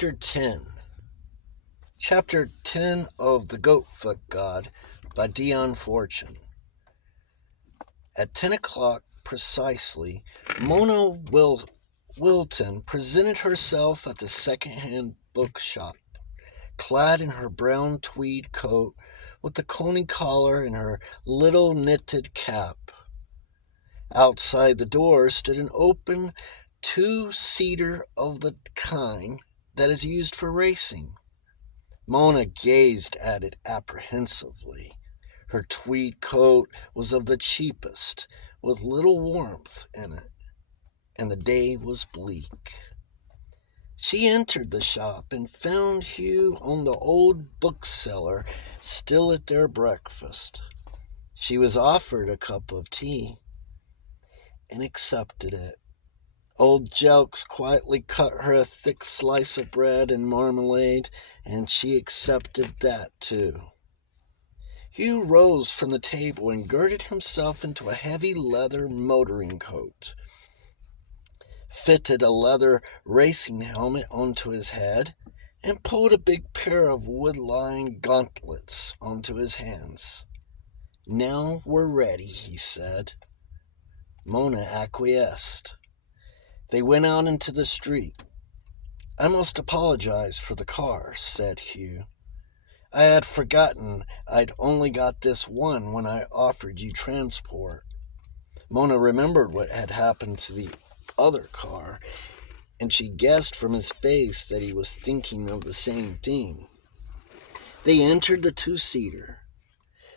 Chapter 10 Chapter 10 of The Goatfoot God by Dion Fortune. At 10 o'clock precisely, Mona Wilton presented herself at the second-hand bookshop, clad in her brown tweed coat with the coney collar and her little knitted cap. Outside the door stood an open two-seater of the kind that is used for racing. Mona gazed at it apprehensively. Her tweed coat was of the cheapest, with little warmth in it, and the day was bleak. She entered the shop and found Hugh and the old bookseller still at their breakfast. She was offered a cup of tea and accepted it. Old Jelks quietly cut her a thick slice of bread and marmalade, and she accepted that too. Hugh rose from the table and girded himself into a heavy leather motoring coat, fitted a leather racing helmet onto his head, and pulled a big pair of wood-lined gauntlets onto his hands. "Now we're ready," he said. Mona acquiesced. They went out into the street. "I must apologize for the car," said Hugh. "I had forgotten I'd only got this one when I offered you transport." Mona remembered what had happened to the other car, and she guessed from his face that he was thinking of the same thing. They entered the two-seater.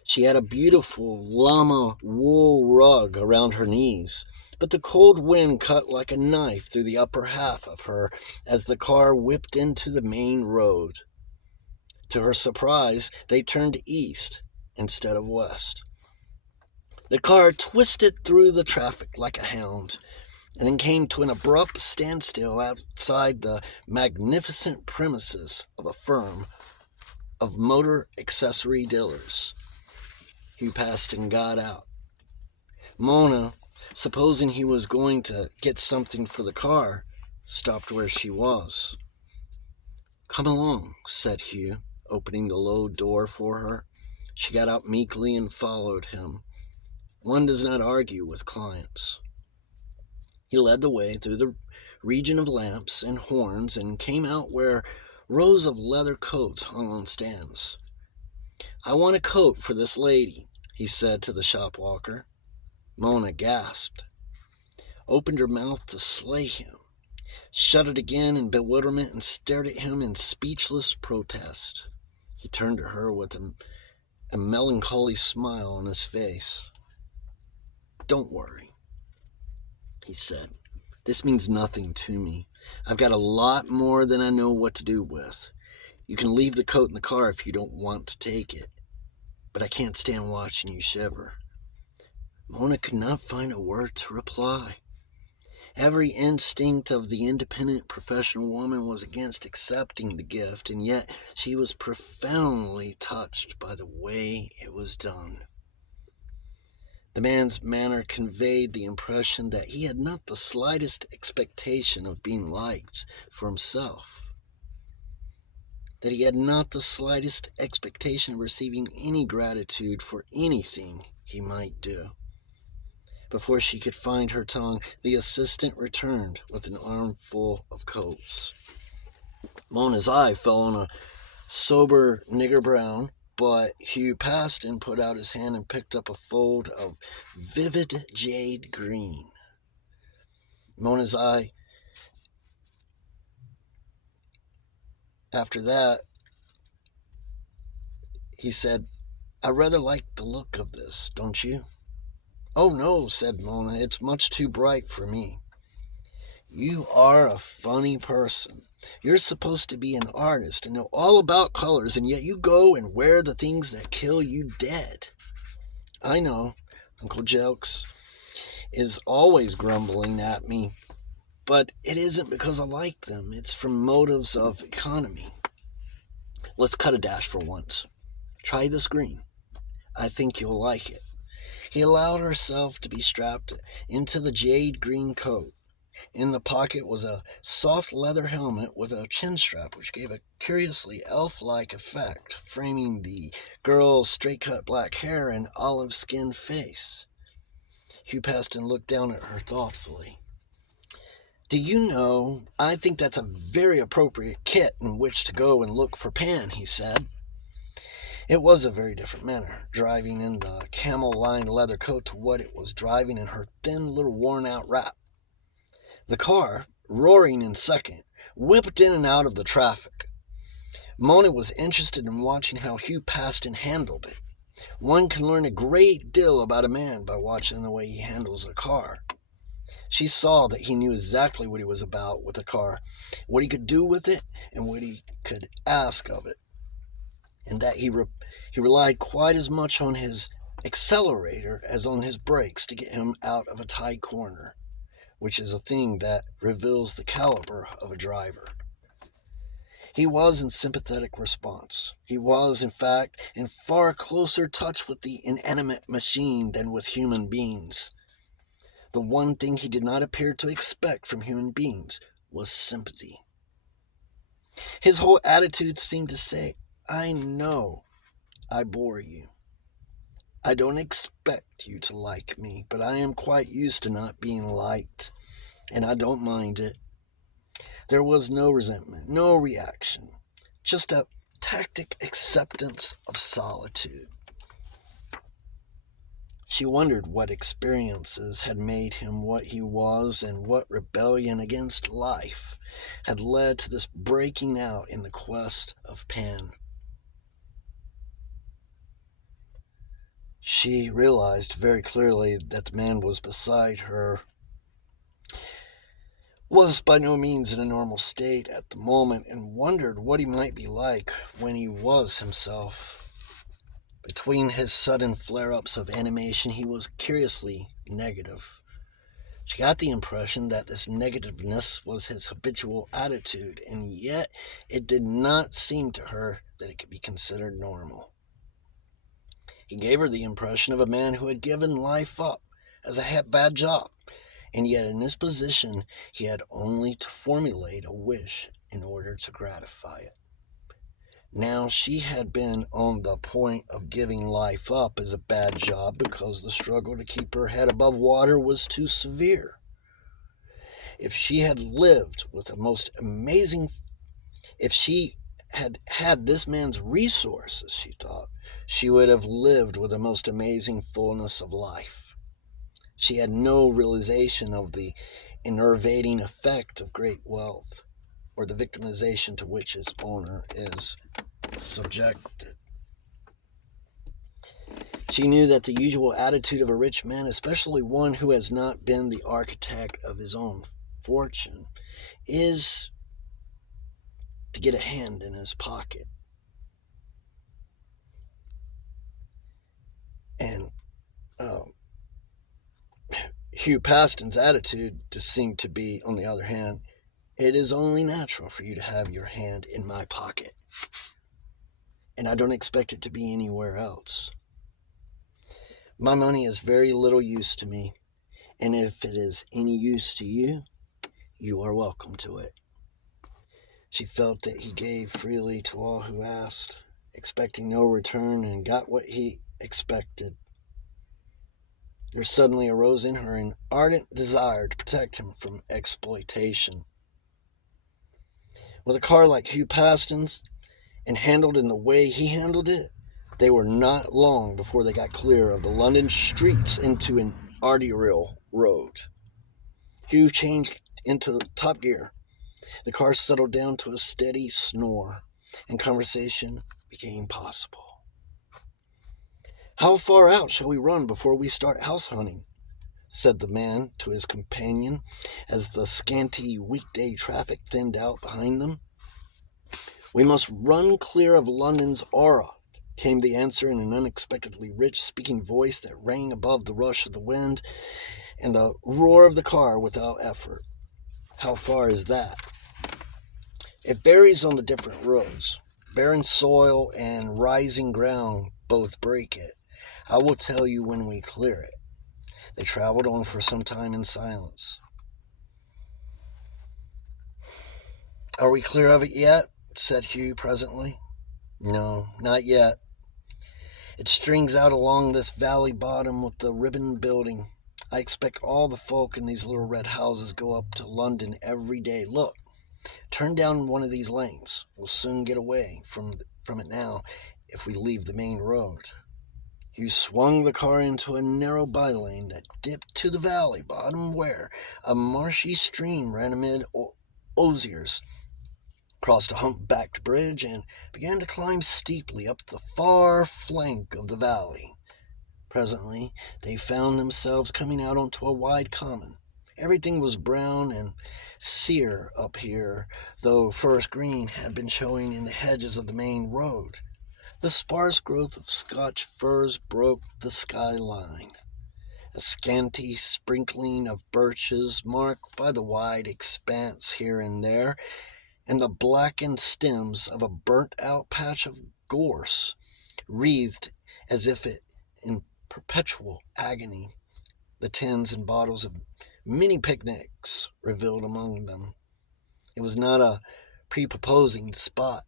She had a beautiful llama wool rug around her knees, but the cold wind cut like a knife through the upper half of her as the car whipped into the main road. To her surprise, they turned east instead of west. The car twisted through the traffic like a hound, and then came to an abrupt standstill outside the magnificent premises of a firm of motor accessory dealers. Hugh Paston got out. Mona, supposing he was going to get something for the car, stopped where she was. "Come along," said Hugh, opening the low door for her. She got out meekly and followed him. One does not argue with clients. He led the way through the region of lamps and horns and came out where rows of leather coats hung on stands. "I want a coat for this lady," he said to the shopwalker. Mona gasped, opened her mouth to slay him, shut it again in bewilderment, and stared at him in speechless protest. He turned to her with a melancholy smile on his face. "Don't worry," he said. "This means nothing to me. I've got a lot more than I know what to do with. You can leave the coat in the car if you don't want to take it, but I can't stand watching you shiver." Mona could not find a word to reply. Every instinct of the independent professional woman was against accepting the gift, and yet she was profoundly touched by the way it was done. The man's manner conveyed the impression that he had not the slightest expectation of being liked for himself, that he had not the slightest expectation of receiving any gratitude for anything he might do. Before she could find her tongue, the assistant returned with an armful of coats. Mona's eye fell on a sober nigger brown, but Hugh Paston put out his hand and picked up a fold of vivid jade green. Mona's eye, after that, he said, "I rather like the look of this, don't you?" "Oh, no," said Mona, "it's much too bright for me." "You are a funny person. You're supposed to be an artist and know all about colors, and yet you go and wear the things that kill you dead." "I know. Uncle Jelks is always grumbling at me, but it isn't because I like them. It's from motives of economy. Let's cut a dash for once. Try this green. I think you'll like it." He allowed herself to be strapped into the jade green coat. In the pocket was a soft leather helmet with a chin strap, which gave a curiously elf-like effect, framing the girl's straight-cut black hair and olive-skinned face. Hugh Paston looked down at her thoughtfully. "Do you know, I think that's a very appropriate kit in which to go and look for Pan," he said. It was a very different manner, driving in the camel-lined leather coat to what it was driving in her thin little worn-out wrap. The car, roaring in second, whipped in and out of the traffic. Mona was interested in watching how Hugh Paston handled it. One can learn a great deal about a man by watching the way he handles a car. She saw that he knew exactly what he was about with a car, what he could do with it, and what he could ask of it, and that he relied quite as much on his accelerator as on his brakes to get him out of a tight corner, which is a thing that reveals the caliber of a driver. He was in sympathetic response. He was, in fact, in far closer touch with the inanimate machine than with human beings. The one thing he did not appear to expect from human beings was sympathy. His whole attitude seemed to say, "I know I bore you. I don't expect you to like me, but I am quite used to not being liked, and I don't mind it." There was no resentment, no reaction, just a tacit acceptance of solitude. She wondered what experiences had made him what he was and what rebellion against life had led to this breaking out in the quest of Pan. She realized very clearly that the man was beside her was by no means in a normal state at the moment and wondered what he might be like when he was himself. Between his sudden flare-ups of animation, he was curiously negative. She got the impression that this negativeness was his habitual attitude, and yet it did not seem to her that it could be considered normal. He gave her the impression of a man who had given life up as a bad job, and yet in this position he had only to formulate a wish in order to gratify it. Now she had been on the point of giving life up as a bad job because the struggle to keep her head above water was too severe. If she had lived with the most amazing, if she had had this man's resources, she thought, she would have lived with the most amazing fullness of life. She had no realization of the enervating effect of great wealth, or the victimization to which its owner is subjected. She knew that the usual attitude of a rich man, especially one who has not been the architect of his own fortune, is to get a hand in his pocket. And Hugh Paston's attitude just seemed to be, on the other hand, "It is only natural for you to have your hand in my pocket, and I don't expect it to be anywhere else. My money is very little use to me, and if it is any use to you, you are welcome to it." She felt that he gave freely to all who asked, expecting no return, and got what he expected. There suddenly arose in her an ardent desire to protect him from exploitation. With a car like Hugh Paston's, and handled in the way he handled it, they were not long before they got clear of the London streets into an arterial road. Hugh changed into top gear. The car settled down to a steady snore, and conversation became possible. "How far out shall we run before we start house hunting?" said the man to his companion as the scanty weekday traffic thinned out behind them. "We must run clear of London's aura," came the answer in an unexpectedly rich speaking voice that rang above the rush of the wind and the roar of the car without effort. "How far is that?" "It varies on the different roads. Barren soil and rising ground both break it. I will tell you when we clear it." They traveled on for some time in silence. Are we clear of it yet? Said Hugh presently. No, not yet. It strings out along this valley bottom with the ribbon building. I expect all the folk in these little red houses go up to London every day. Look, turn down one of these lanes. We'll soon get away from it now if we leave the main road. You swung the car into a narrow bylane that dipped to the valley bottom where a marshy stream ran amid osiers, crossed a humpbacked bridge, and began to climb steeply up the far flank of the valley. Presently, they found themselves coming out onto a wide common. Everything was brown and sere up here, though first green had been showing in the hedges of the main road. The sparse growth of Scotch firs broke the skyline. A scanty sprinkling of birches, marked by the wide expanse here and there, and the blackened stems of a burnt-out patch of gorse, wreathed as if in perpetual agony, the tins and bottles of many picnics revealed among them. It was not a prepossessing spot.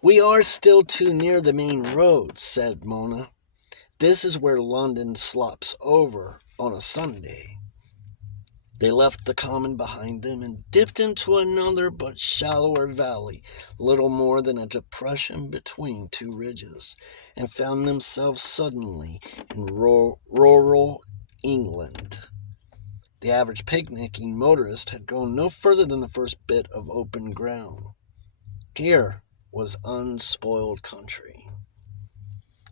We are still too near the main road, said Mona. This is where London slops over on a Sunday. They left the common behind them and dipped into another but shallower valley, little more than a depression between two ridges, and found themselves suddenly in rural England. The average picnicking motorist had gone no further than the first bit of open ground. Here was unspoiled country.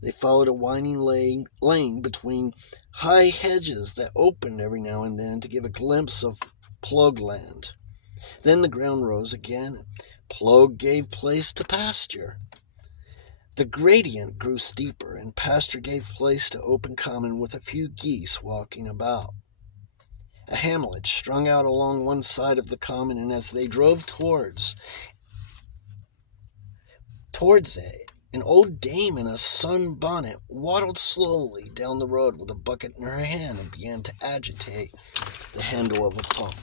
They followed a winding lane between high hedges that opened every now and then to give a glimpse of ploughed land. Then the ground rose again, and plough gave place to pasture. The gradient grew steeper, and pasture gave place to open common with a few geese walking about. A hamlet strung out along one side of the common, and as they drove towards it, an old dame in a sunbonnet waddled slowly down the road with a bucket in her hand and began to agitate the handle of a pump.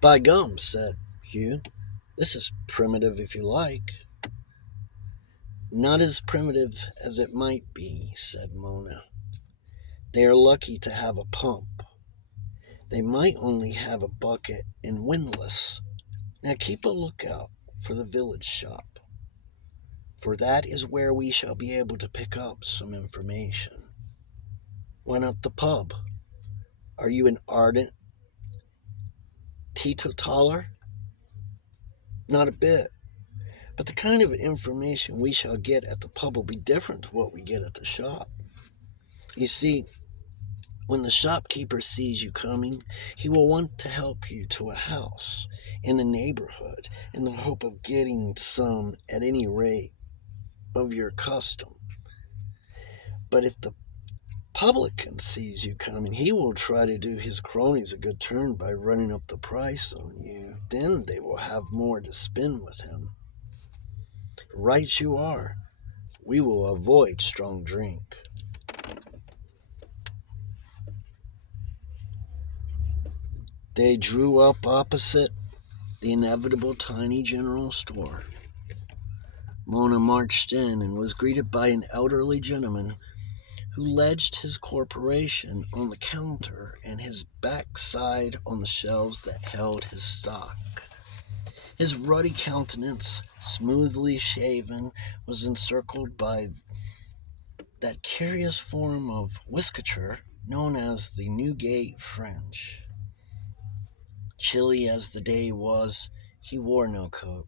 By gum, said Hugh, this is primitive if you like. Not as primitive as it might be, said Mona. They are lucky to have a pump. They might only have a bucket and windlass. Now keep a lookout for the village shop, for that is where we shall be able to pick up some information. Why not the pub? Are you an ardent teetotaler? Not a bit. But the kind of information we shall get at the pub will be different to what we get at the shop. You see, when the shopkeeper sees you coming, he will want to help you to a house in the neighborhood in the hope of getting some, at any rate, of your custom. But if the publican sees you coming, he will try to do his cronies a good turn by running up the price on you. Then they will have more to spin with him. Right you are. We will avoid strong drink. They drew up opposite the inevitable tiny general store. Mona marched in and was greeted by an elderly gentleman who ledged his corporation on the counter and his backside on the shelves that held his stock. His ruddy countenance, smoothly shaven, was encircled by that curious form of whiskature known as the Newgate fringe. Chilly as the day was, he wore no coat.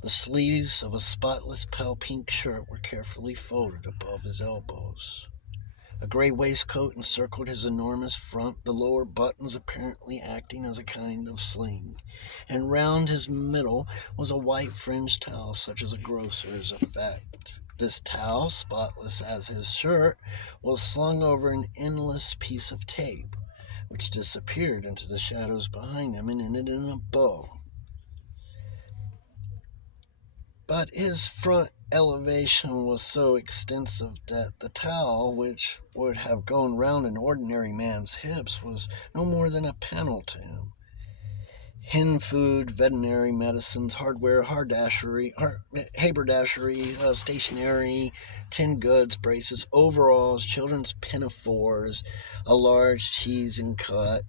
The sleeves of a spotless pale pink shirt were carefully folded above his elbows. A gray waistcoat encircled his enormous front, the lower buttons apparently acting as a kind of sling, and round his middle was a white fringed towel such as a grocer's effect. This towel, spotless as his shirt, was slung over an endless piece of tape, which disappeared into the shadows behind him and ended in a bow. But his front elevation was so extensive that the towel, which would have gone round an ordinary man's hips, was no more than a panel to him. Hen food, veterinary medicines, hardware, haberdashery, stationery, tin goods, braces, overalls, children's pinafores, a large cheese and cut,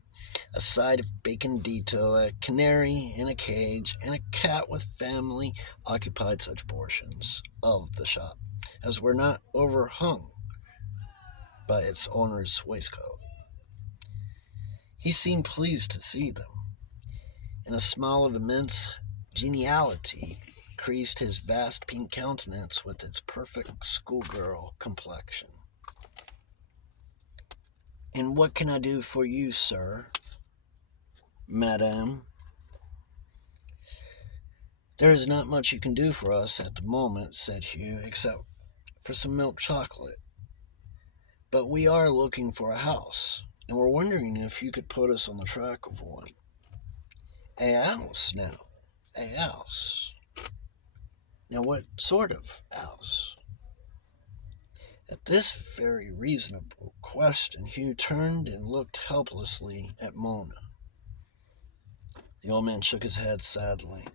a side of bacon dito, a canary in a cage, and a cat with family occupied such portions of the shop as were not overhung by its owner's waistcoat. He seemed pleased to see them, and a smile of immense geniality creased his vast pink countenance with its perfect schoolgirl complexion. "And what can I do for you, sir, madame?" "There is not much you can do for us at the moment," said Hugh, "except for some milk chocolate. But we are looking for a house, and we're wondering if you could put us on the track of one." "A house, now. A house. Now, what sort of house?" At this very reasonable question, Hugh turned and looked helplessly at Mona. The old man shook his head sadly.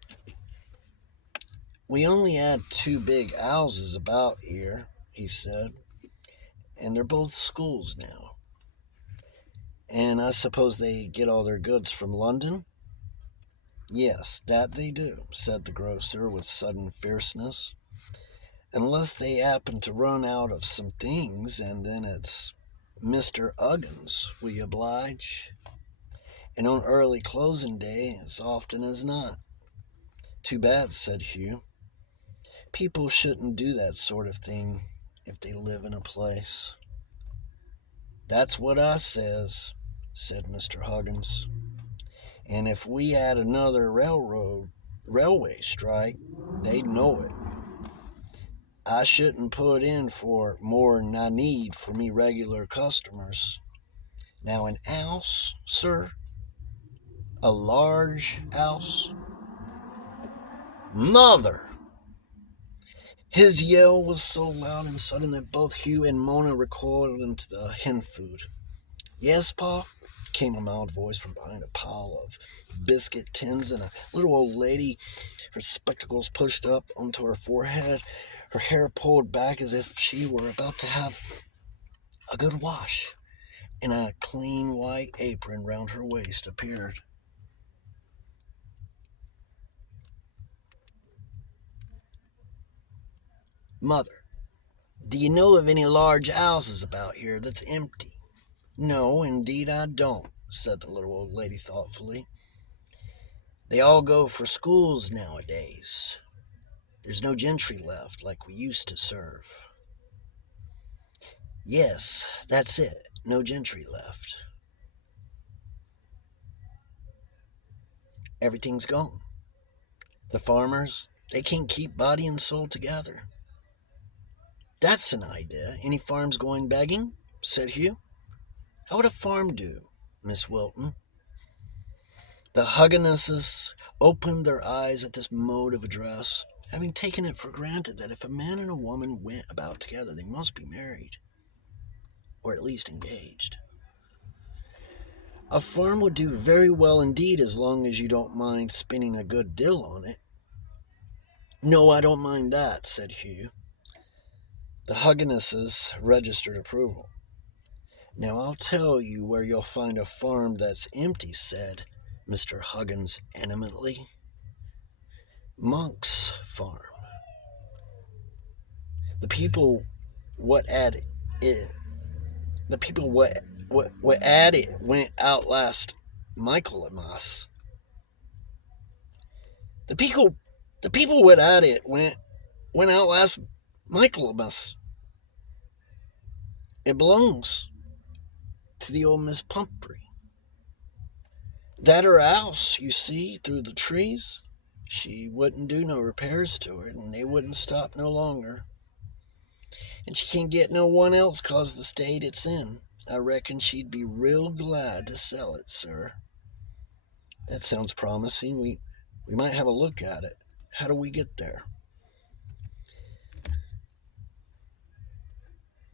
"We only had two big houses about here," he said, "and they're both schools now." "And I suppose they get all their goods from London?" "Yes, that they do," said the grocer with sudden fierceness. "Unless they happen to run out of some things, and then it's Mr. Uggins, will you oblige? And on early closing day as often as not." "Too bad," said Hugh. "People shouldn't do that sort of thing if they live in a place." "That's what I says," said Mr. Huggins. "And if we had another railway strike, they'd know it. I shouldn't put in for more'n I need for me regular customers. Now an house, sir? A large house?" "Mother!" His yell was so loud and sudden that both Hugh and Mona recoiled into the hen food. "Yes, Pa?" came a mild voice from behind a pile of biscuit tins, and a little old lady, her spectacles pushed up onto her forehead, her hair pulled back as if she were about to have a good wash, and a clean white apron round her waist, appeared. "Mother, do you know of any large houses about here that's empty?" "No, indeed I don't," said the little old lady thoughtfully. "They all go for schools nowadays. There's no gentry left like we used to serve." "Yes, that's it. No gentry left. Everything's gone. The farmers, they can't keep body and soul together." "That's an idea. Any farms going begging?" said Hugh. "How would a farm do, Miss Wilton?" The Hugginesses opened their eyes at this mode of address, having taken it for granted that if a man and a woman went about together, they must be married, or at least engaged. "A farm would do very well indeed, as long as you don't mind spending a good deal on it." "No, I don't mind that," said Hugh. The Hugginesses registered approval. "Now I'll tell you where you'll find a farm that's empty," said Mr. Huggins animatedly. "Monk's farm. The people what at it the people what at it went out last Michaelmas. The people what at it went out last Michaelmas. It belongs to the old Miss Pumphrey. That her house, you see, through the trees. She wouldn't do no repairs to it, and they wouldn't stop no longer. And she can't get no one else 'cause the state it's in. I reckon she'd be real glad to sell it, sir." "That sounds promising. We might have a look at it. How do we get there?"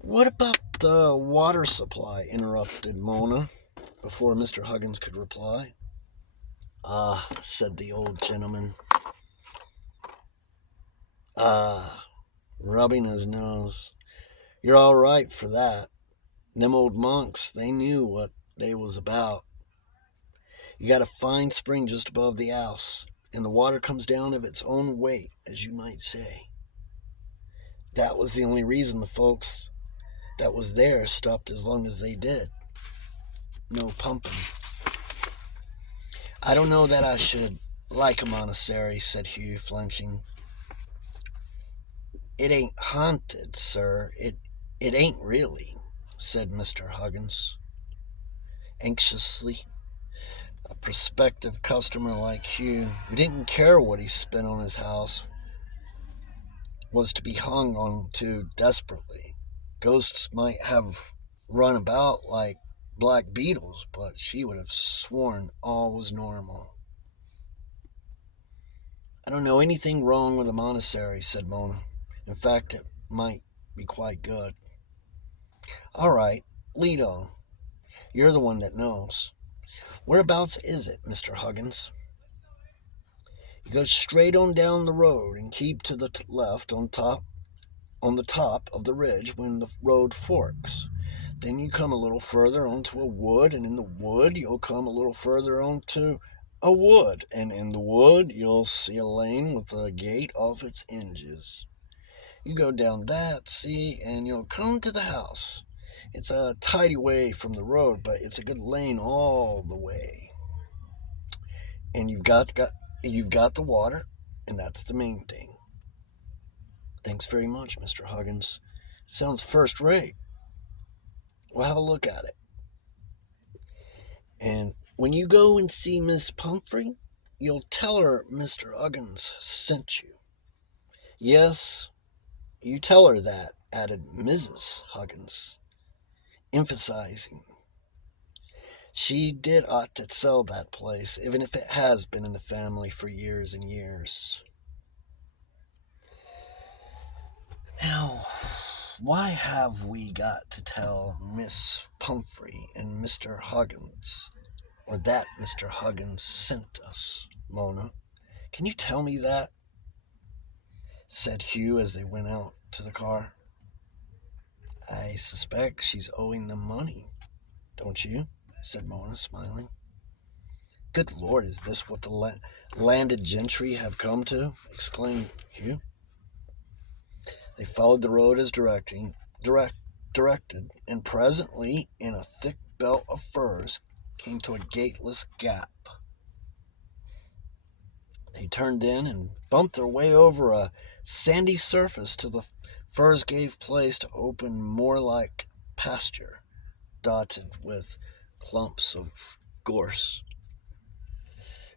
What about the water supply? Interrupted Mona before Mr. Huggins could reply. Ah, said the old gentleman. Ah, rubbing his nose. You're all right for that. Them old monks, they knew what they was about. You got a fine spring just above the house, and the water comes down of its own weight, as you might say. That was the only reason the folks that was there stopped as long as they did. No pumping. I don't know that I should like a monastery, said Hugh, flinching. It ain't haunted, sir. It ain't really, said Mr. Huggins, anxiously. A prospective customer like Hugh, who didn't care what he spent on his house, was to be hung on to desperately. Ghosts might have run about like black beetles, but she would have sworn all was normal. I don't know anything wrong with a monastery, said Mona. In fact, it might be quite good. All right, lead on. You're the one that knows. Whereabouts is it, Mr. Huggins? You go straight on down the road and keep to the left on the top of the ridge when the road forks. Then you come a little further onto a wood, and in the wood you'll come a little further onto a wood, and in the wood you'll see a lane with a gate off its hinges. You go down that, see, and you'll come to the house. It's a tidy way from the road, but it's a good lane all the way. And you've got the water, and that's the main thing. Thanks very much, Mr. Huggins. Sounds first rate. We'll have a look at it. And when you go and see Miss Pumphrey, you'll tell her Mr. Huggins sent you. Yes, you tell her that, added Mrs. Huggins, emphasizing. She did ought to sell that place, even if it has been in the family for years and years. Now, why have we got to tell Miss Pumphrey and Mr. Huggins, or that Mr. Huggins sent us, Mona? Can you tell me that? Said Hugh as they went out to the car. I suspect she's owing them money, don't you? Said Mona, smiling. Good Lord, is this what the landed gentry have come to? Exclaimed Hugh. They followed the road as directed, and presently, in a thick belt of firs, came to a gateless gap. They turned in and bumped their way over a sandy surface till the firs gave place to open more like pasture, dotted with clumps of gorse.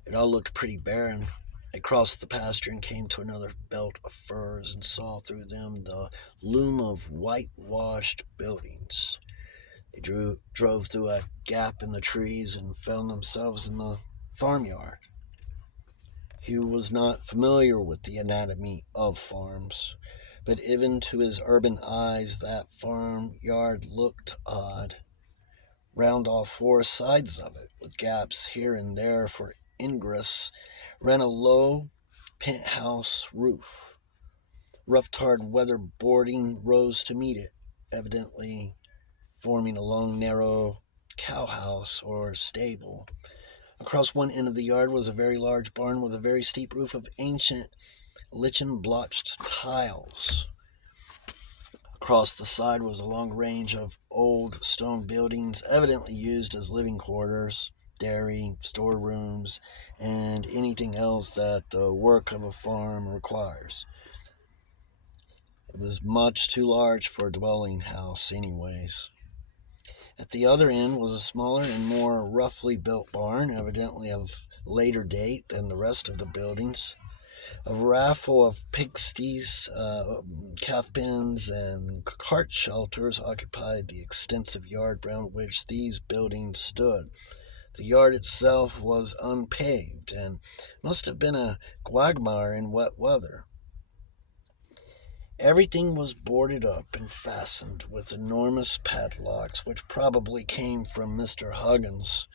It all looked pretty barren. They crossed the pasture and came to another belt of firs and saw through them the loom of whitewashed buildings. They drove through a gap in the trees and found themselves in the farmyard. Hugh was not familiar with the anatomy of farms, but even to his urban eyes that farmyard looked odd. Round all four sides of it, with gaps here and there for ingress, ran a low penthouse roof. Rough-tarred weather boarding rose to meet it, evidently forming a long, narrow cowhouse or stable. Across one end of the yard was a very large barn with a very steep roof of ancient lichen-blotched tiles. Across the side was a long range of old stone buildings, evidently used as living quarters, dairy, storerooms, and anything else that the work of a farm requires. It was much too large for a dwelling house, anyways. At the other end was a smaller and more roughly built barn, evidently of later date than the rest of the buildings. A raffle of pigsties, calf pens, and cart shelters occupied the extensive yard round which these buildings stood. The yard itself was unpaved and must have been a quagmire in wet weather. Everything was boarded up and fastened with enormous padlocks, which probably came from Mr. Huggins,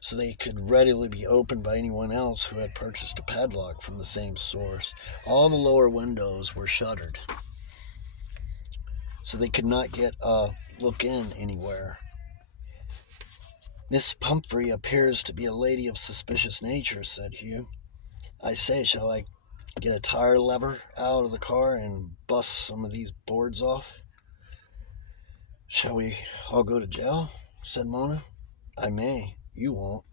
so they could readily be opened by anyone else who had purchased a padlock from the same source. All the lower windows were shuttered, so they could not get a look in anywhere. Miss Pumphrey appears to be a lady of suspicious nature, said Hugh. I say, shall I get a tire lever out of the car and bust some of these boards off? Shall we all go to jail? Said Mona. I may. You won't.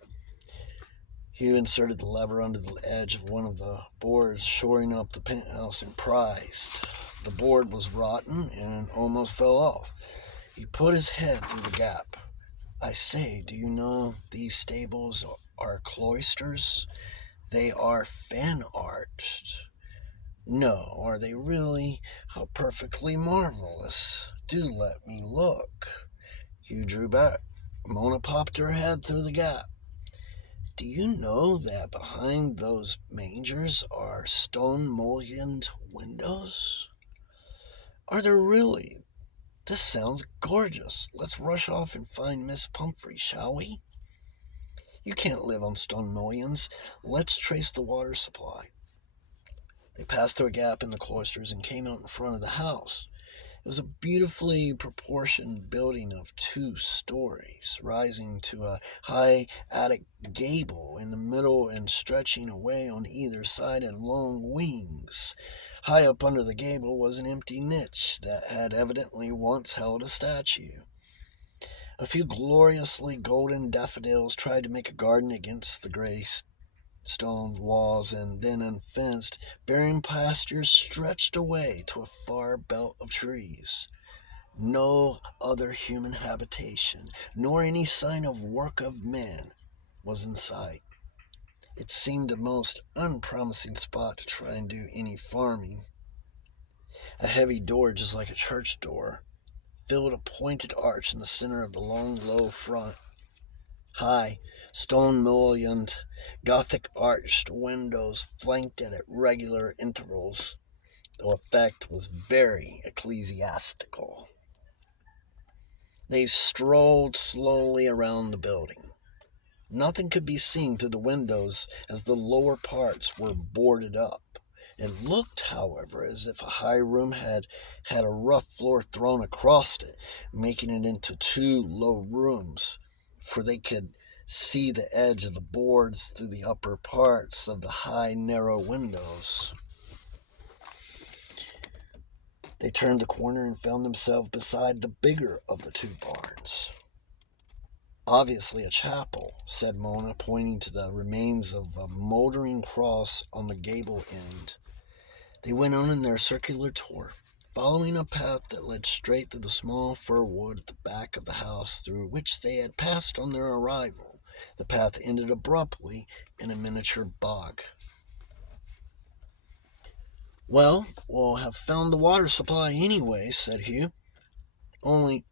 Hugh inserted the lever under the edge of one of the boards, shoring up the penthouse and prized. The board was rotten and almost fell off. He put his head through the gap. I say, do you know these stables are cloisters? They are fan art. No, are they really? How perfectly marvelous. Do let me look. Hugh drew back. Mona popped her head through the gap. Do you know that behind those mangers are stone mullioned windows? Are there really? This sounds gorgeous. Let's rush off and find Miss Pumphrey, shall we? You can't live on stone mullions. Let's trace the water supply. They passed through a gap in the cloisters and came out in front of the house. It was a beautifully proportioned building of 2 stories, rising to a high attic gable in the middle and stretching away on either side in long wings. High up under the gable was an empty niche that had evidently once held a statue. A few gloriously golden daffodils tried to make a garden against the gray stone walls, and then unfenced, barren pastures stretched away to a far belt of trees. No other human habitation, nor any sign of work of man, was in sight. It seemed a most unpromising spot to try and do any farming. A heavy door, just like a church door, filled a pointed arch in the center of the long, low front. High, stone-mullioned, Gothic-arched windows flanked it at regular intervals. The effect was very ecclesiastical. They strolled slowly around the building. Nothing could be seen through the windows as the lower parts were boarded up. It looked, however, as if a high room had had a rough floor thrown across it, making it into 2 low rooms, for they could see the edge of the boards through the upper parts of the high, narrow windows. They turned the corner and found themselves beside the bigger of the 2 barns. Obviously a chapel, said Mona, pointing to the remains of a moldering cross on the gable end. They went on in their circular tour, following a path that led straight through the small fir wood at the back of the house through which they had passed on their arrival. The path ended abruptly in a miniature bog. Well, we'll have found the water supply anyway, said Hugh. Only,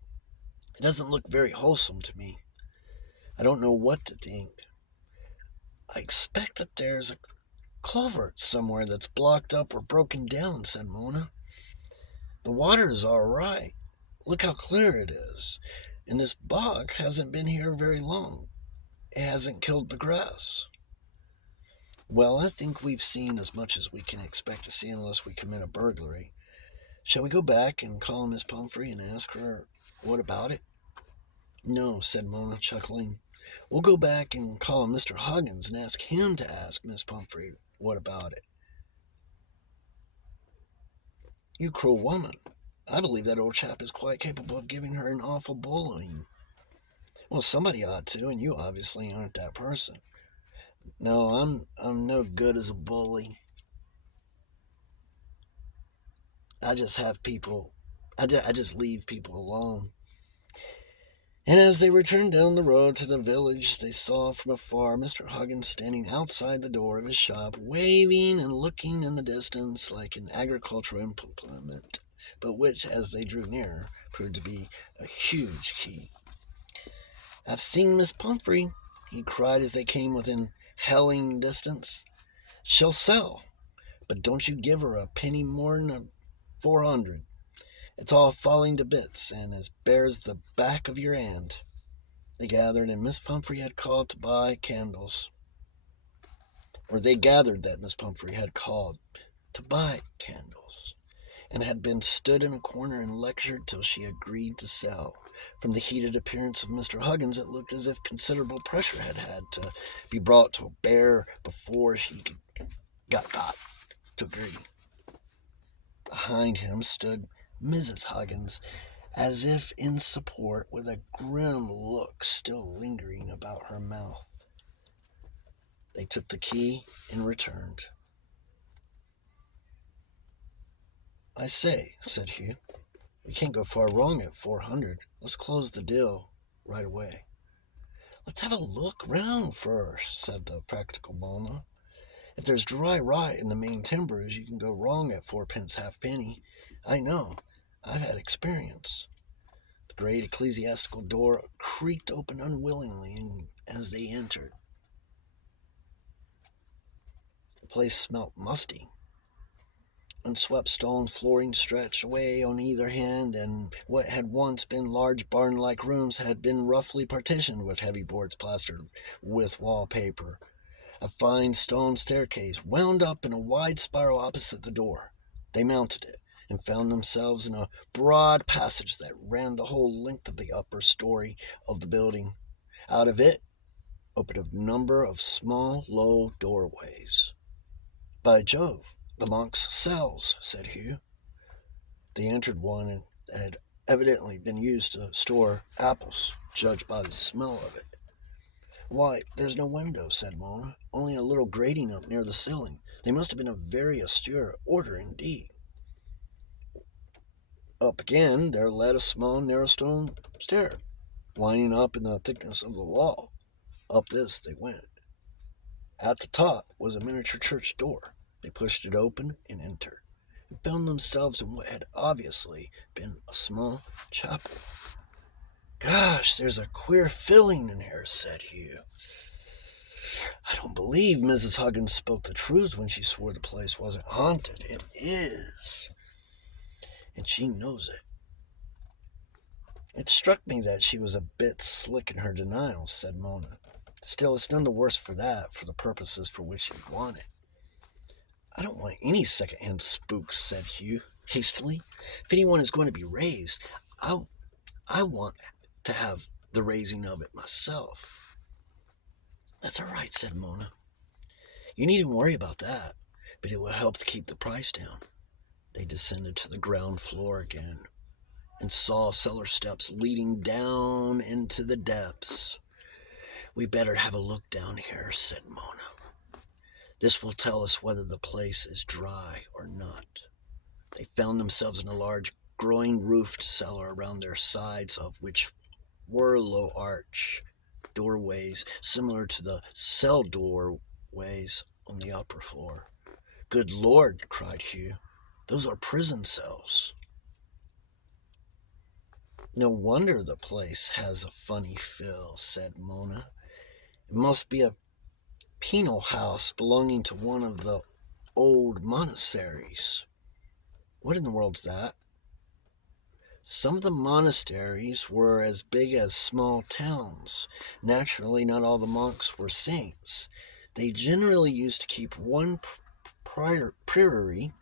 it doesn't look very wholesome to me. I don't know what to think. I expect that there's a culvert somewhere that's blocked up or broken down, said Mona. The water's all right. Look how clear it is. And this bog hasn't been here very long. It hasn't killed the grass. Well, I think we've seen as much as we can expect to see unless we commit a burglary. Shall we go back and call Miss Pumphrey and ask her what about it? No, said Mona, chuckling. We'll go back and call Mr. Huggins and ask him to ask Miss Pumphrey what about it. You cruel woman. I believe that old chap is quite capable of giving her an awful bullying. Well, somebody ought to, and you obviously aren't that person. No, I'm no good as a bully. I just leave people alone. And as they returned down the road to the village, they saw from afar Mr. Huggins standing outside the door of his shop, waving and looking in the distance like an agricultural implement, but which, as they drew nearer, proved to be a huge key. I've seen Miss Pumphrey, he cried as they came within hailing distance. She'll sell, but don't you give her a penny more'n 400. It's all falling to bits and as bare as the back of your hand. They gathered, and Miss Pumphrey had called to buy candles. Or they gathered that Miss Pumphrey had called to buy candles, and had been stood in a corner and lectured till she agreed to sell. From the heated appearance of Mr. Huggins, it looked as if considerable pressure had to be brought to bear before he got to agree. Behind him stood Mrs. Huggins, as if in support, with a grim look still lingering about her mouth. They took the key and returned. "I say," said Hugh, "we can't go far wrong at 400. Let's close the deal right away." "Let's have a look round first," said the practical Mona. "If there's dry rot in the main timbers, you can go wrong at fourpence halfpenny. I know. I've had experience." The great ecclesiastical door creaked open unwillingly as they entered. The place smelt musty. Unswept stone flooring stretched away on either hand, and what had once been large barn-like rooms had been roughly partitioned with heavy boards plastered with wallpaper. A fine stone staircase wound up in a wide spiral opposite the door. They mounted it, and found themselves in a broad passage that ran the whole length of the upper story of the building. Out of it opened a number of small, low doorways. "By Jove, the monks' cells," said Hugh. They entered one that had evidently been used to store apples, judged by the smell of it. "Why, there's no window," said Mona, "only a little grating up near the ceiling. They must have been a very austere order indeed." Up again there led a small narrow stone stair, winding up in the thickness of the wall. Up this they went. At the top was a miniature church door. They pushed it open and entered, and found themselves in what had obviously been a small chapel. "Gosh, there's a queer feeling in here," said Hugh. "I don't believe Mrs. Huggins spoke the truth when she swore the place wasn't haunted. It is, and she knows it." "It struck me that she was a bit slick in her denials," said Mona. "Still, it's none the worse for that, for the purposes for which you want it." "I don't want any second-hand spooks," said Hugh, hastily. "If anyone is going to be raised, I want to have the raising of it myself." "That's all right," said Mona. "You needn't worry about that, but it will help to keep the price down." They descended to the ground floor again, and saw cellar steps leading down into the depths. "We better have a look down here," said Mona. "This will tell us whether the place is dry or not." They found themselves in a large groin-roofed cellar, around their sides of which were low arch doorways similar to the cell doorways on the upper floor. "Good Lord," cried Hugh, "those are prison cells." "No wonder the place has a funny feel," said Mona. "It must be a penal house belonging to one of the old monasteries." "What in the world's that?" "Some of the monasteries were as big as small towns. Naturally, not all the monks were saints. They generally used to keep one priory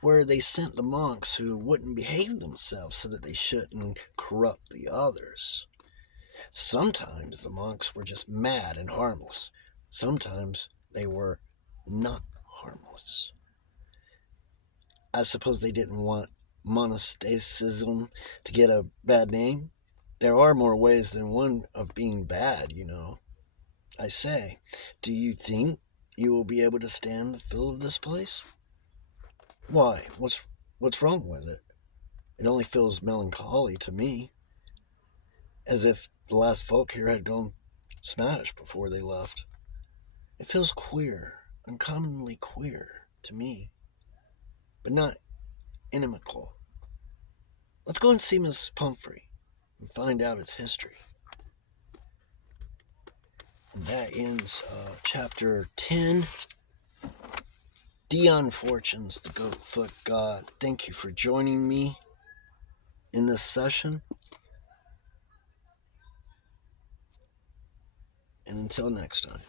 where they sent the monks who wouldn't behave themselves so that they shouldn't corrupt the others. Sometimes the monks were just mad and harmless. Sometimes they were not harmless. I suppose they didn't want monasticism to get a bad name. There are more ways than one of being bad, you know. I say, do you think you will be able to stand the feel of this place?" "Why, what's wrong with it? It only feels melancholy to me, as if the last folk here had gone smash before they left. It feels queer, uncommonly queer, to me, but not inimical. Let's go and see Miss Pumphrey and find out its history." And that ends chapter 10. Dion Fortunes, the Goatfoot God, thank you for joining me in this session. And until next time.